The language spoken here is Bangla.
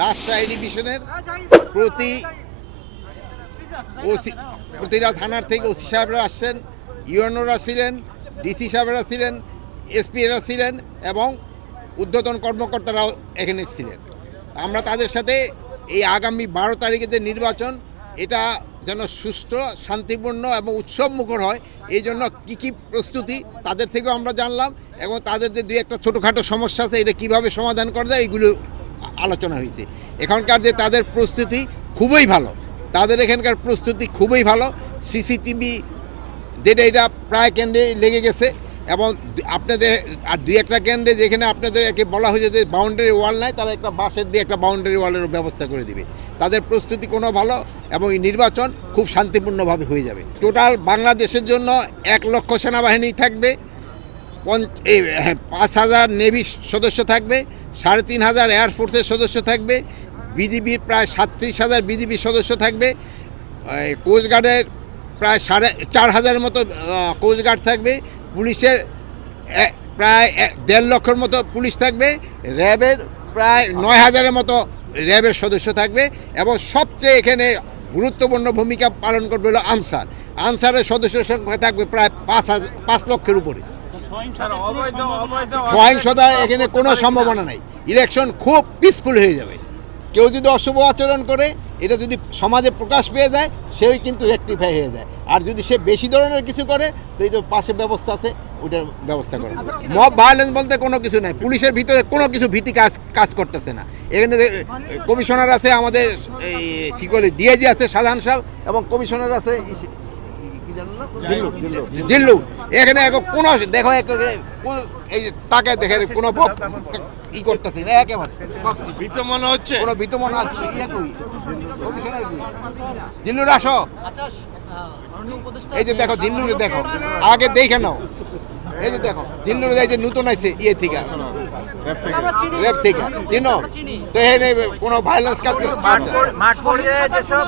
রাজশাহী ডিভিশনের প্রতি ওসি, প্রতিটা থানার থেকে ওসি সাহেবরা আসছেন, ইউএনওরা ছিলেন, ডিসি সাহেবরা ছিলেন, এসপিরা ছিলেন এবং ঊর্ধ্বতন কর্মকর্তারাও এখানে ছিলেন। আমরা তাদের সাথে এই আগামী বারো তারিখে যে নির্বাচন, এটা যেন সুস্থ, শান্তিপূর্ণ এবং উৎসব মুখর হয়, এই জন্য কী কী প্রস্তুতি তাদের থেকেও আমরা জানলাম এবং তাদের যে দুই একটা ছোটোখাটো সমস্যা আছে, এটা কীভাবে সমাধান করা যায় এইগুলো আলোচনা হয়েছে। এখানকার যে তাদের প্রস্তুতি খুবই ভালো। তাদের এখানকার প্রস্তুতি খুবই ভালো। সিসিটিভি যেটা এটা প্রায় কেন্দ্রে লেগে গেছে এবং আপনাদের আর দুই একটা কেন্দ্রে যেখানে আপনাদের একে বলা হয়েছে যে বাউন্ডারি ওয়াল নাই, তারা একটা বাঁশের দিয়ে একটা বাউন্ডারি ওয়ালেরও ব্যবস্থা করে দিবে। তাদের প্রস্তুতি কোনো ভালো এবং এই নির্বাচন খুব শান্তিপূর্ণভাবে হয়ে যাবে। টোটাল বাংলাদেশের জন্য এক লক্ষ সেনাবাহিনী থাকবে। পাঁচ হাজার নেভি সদস্য থাকবে, সাড়ে তিন হাজার এয়ারফোর্সের সদস্য থাকবে, বিজিবির প্রায় সাতত্রিশ হাজার বিজিবি সদস্য থাকবে কোস্টগার্ডের প্রায় সাড়ে চার হাজারের মতো কোস্টগার্ড থাকবে, পুলিশের প্রায় দেড় লক্ষের মতো পুলিশ থাকবে, র্যাবের প্রায় নয় হাজারের মতো র্যাবের সদস্য থাকবে এবং সবচেয়ে এখানে গুরুত্বপূর্ণ ভূমিকা পালন করবে হলো আনসার। আনসারের সদস্য সংখ্যা থাকবে প্রায় পাঁচ হাজার পাঁচ লক্ষের উপরে। সহিংসতা এখানে কোনো সম্ভাবনা নাই। ইলেকশন খুব পিসফুল হয়ে যাবে। কেউ যদি অশুভ আচরণ করে এটা যদি সমাজে প্রকাশ পেয়ে যায় সেই কিন্তু রেক্টিফাই হয়ে যায়। আর যদি সে বেশি ধরনের কিছু করে তো এই যে পাশে ব্যবস্থা আছে ওইটার ব্যবস্থা করে মব ভায়োলেন্স বলতে কোনো কিছু নাই। পুলিশের ভিতরে কোনো কিছু ভীতি কাজ কাজ করতেছে না। এখানে কমিশনার আছে আমাদের এই শিকলে ডিএজি আছে সাধারণ সাহেব এবং কমিশনার আছে কি জানো না? জিল্লু এখানে কোনো দেখো এই যে তাকে দেখে কোনো বক- ই করতেছে না একেবারে। ভীত মনে হচ্ছে? কোনো বিতমন আছে? ইয়ে কই? কমিশনার জিল্লুর আসো। এই যে দেখো জিল্লুরে দেখো। আগে দেখে নাও। এই যে দেখো জিল্লুরে এই যে নতুন আছে ইয়ে থেকে। রেপ থেকে। চিনো। তো এখানে কোনো ভাইলেন্স কাজ করে আচ্ছা। মাঠ পর্যায়ে যেসব